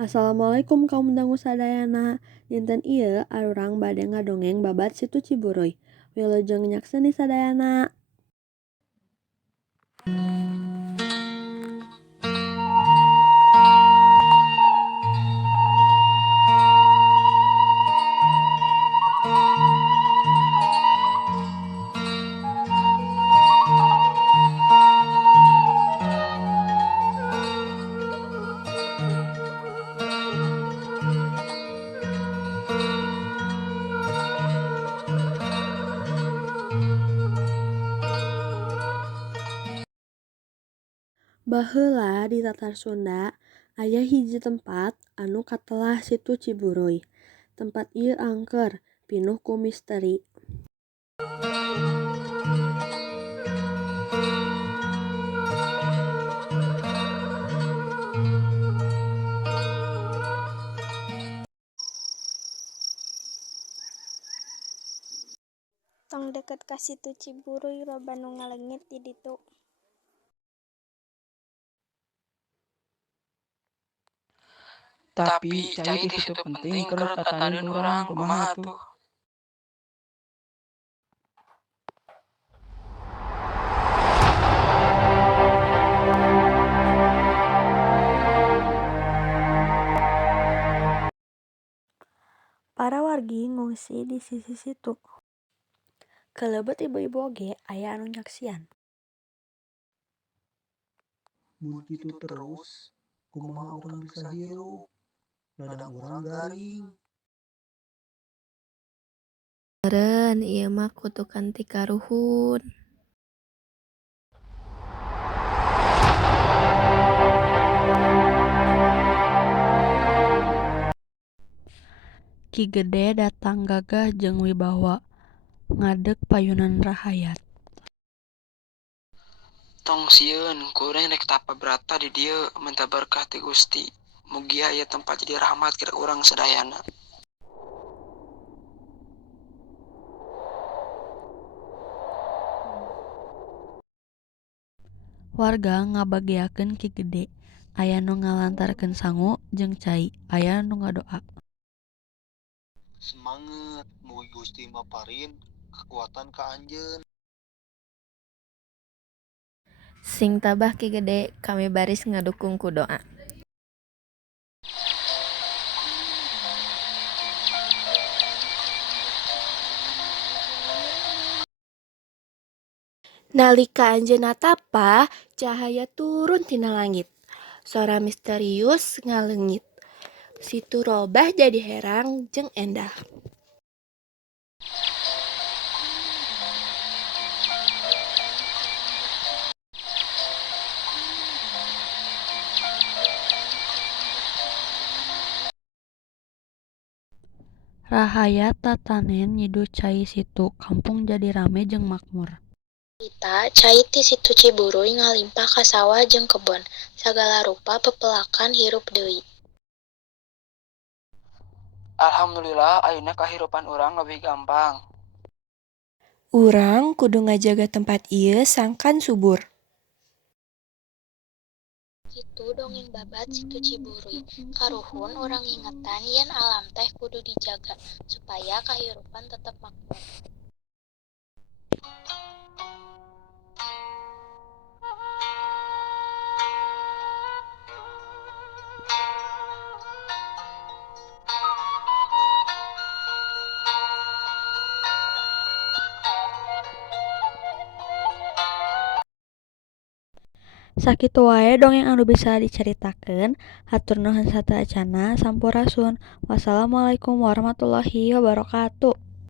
Assalamualaikum kaum dangu sadayana. Dinten ieu arurang bade ngadongeng babat Situ Ciburuy. Wilujeng nyakseni sadayana. Baheula di Tatar Sunda aya hiji tempat anu katelah Situ Ciburuy. Tempat ieu angker, pinuh ku misteri. Tong deket ka Situ Ciburuy loba nu ngaleungit di ditu. Tapi cai di situ penting keur tataneun urang kumaha atuh. Para wargi ngungsi di sisi situ. Kelebet ibu-ibu oge aya anu nyaksian. Mun kitu terus, kumaha urang bisa hirup? Dadang urang garing. Meureun ieu mah kutukan ti karuhun. Ki Gede datang gagah jeung wibawa, ngadeg payunan rahayat. Tong sieun kuring rek tapa brata di dieu minta berkah ti Gusti. Mugi aya tempat jadi rahmat keur urang sadayana. Warga ngabagiakeun Ki Gede. Aya nu ngalantarkeun sangu jeung cai, aya nu ngadoa. Semangat, mugi Gusti maparin kekuatan ka anjeun. Sing tabah Ki Gede, kami baris ngadukung ku doa. Nalika anjeunna tapa, cahaya turun tina langit. Sora misterius ngaleungit. Situ robah jadi herang jeung endah. Rahayat tatanen nyidu cai situ, kampung jadi rame jeung makmur. Kita cai ti Situ Ciburuy ngalimpah ka sawah jeung kebon. Sagala rupa pepelakan hirup deui. Alhamdulillah ayeuna kahirupan urang leuwih gampang. Urang kudu ngajaga tempat ieu sangkan subur. Kitu dongeng babat Situ Ciburuy. Karuhun urang ngingetan yen alam teh kudu dijaga supaya kahirupan tetep makmur. Sakitu wae dongeng anu bisa dicaritakeun. Hatur nuhun sateacanna sampurasun. Wassalamualaikum warahmatullahi wabarakatuh.